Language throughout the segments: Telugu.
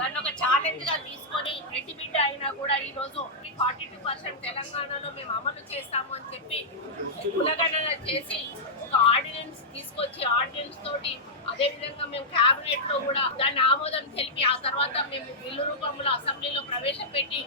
దాన్ని ఒక ఛాలెంజ్ గా తీసుకొని రెడ్డి బిడ్డ అయినా కూడా ఈ రోజు 42% తెలంగాణలో మేము అమలు చేస్తాము అని చెప్పి కులగణన చేసి ఒక ఆర్డినెన్స్ తీసుకొచ్చి ఆర్డినెన్స్ తోటి అదే విధంగా మేము కేబినెట్ లో కూడా దాన్ని ఆమోదం తెలిపి ఆ తర్వాత మేము బిల్లు రూపంలో అసెంబ్లీలో ప్రవేశపెట్టి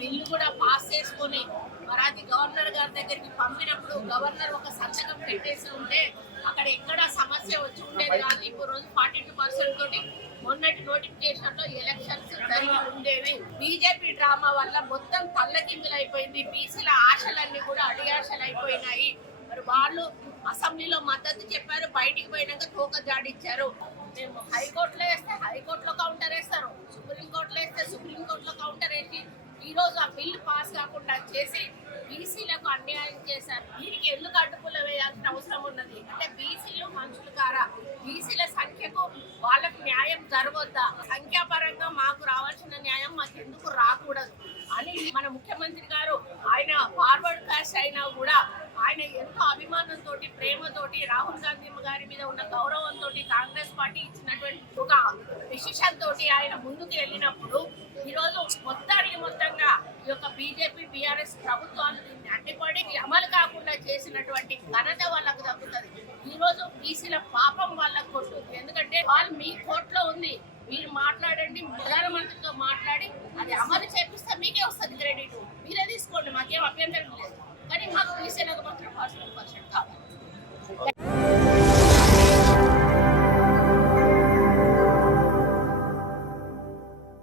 బిల్లు కూడా పాస్ చేసుకుని మరి అది గవర్నర్ గారి దగ్గరికి పంపినప్పుడు గవర్నర్ ఒక సంతకం పెట్టేసి ఉంటే అక్కడ ఎక్కడ సమస్య వచ్చి ఉండేది కాదు. ఇప్పుడు రోజు 42% తోటి మొన్నటి నోటిఫికేషన్ లో ఎలక్షన్స్ జరిగి ఉండేవి. బీజేపీ డ్రామా వల్ల మొత్తం తల్లకిందులైపోయింది. బీసీల ఆశలన్నీ కూడా అడియాశలు అయిపోయినాయి. మరి వాళ్ళు అసెంబ్లీలో మద్దతు చెప్పారు, బయటికి పోయినాక తోక జాడిచ్చారు. మేము హైకోర్టులో వేస్తే హైకోర్టులో కౌంటర్ వేస్తారు, సుప్రీంకోర్టులో వేస్తే సుప్రీంకోర్టులో కౌంటర్ వేసి ఈ రోజు ఆ బిల్లు పాస్ కాకుండా చేసి బీసీలకు అన్యాయం చేశారు. దీనికి ఎందుకు అడ్డుపుల్ల వేయాల్సిన అవసరం ఉన్నది అంటే బీసీలు మనుషులు కారా? బీసీల సంఖ్యకు వాళ్ళకు న్యాయం జరగొద్దా? సంఖ్యాపరంగా మాకు రావాల్సిన న్యాయం మాకు ఎందుకు రాకూడదు అని మన ముఖ్యమంత్రి గారు ఆయన ఫార్వర్డ్ కాస్ట్ అయినా కూడా ఆయన ఎంతో అభిమానంతో ప్రేమతోటి రాహుల్ గాంధీ గారి మీద ఉన్న గౌరవంతో కాంగ్రెస్ పార్టీ ఇచ్చినటువంటి ఒక డిసిషన్ తోటి ఆయన ముందుకు వెళ్ళినప్పుడు ఈ రోజు మొత్తంగా ఈ యొక్క బీజేపీ బీఆర్ఎస్ ప్రభుత్వాలు దీన్ని అడ్డుపడి అమలు కాకుండా చేసినటువంటి ఘనత వాళ్ళకు దక్కుతుంది. ఈ రోజు బీసీల పాపం వాళ్ళకు కొట్టుతుంది. ఎందుకంటే వాళ్ళు మీ కోర్టులో ఉంది, మీరు మాట్లాడండి, ప్రధానమంత్రితో మాట్లాడి అది అమలు చేపిస్తే మీకే వస్తుంది క్రెడిట్, మీరే తీసుకోండి, మాకేం అభ్యంతరం లేదు. కానీ మాకు బీసీలకు మాత్రం 40% కావాలి.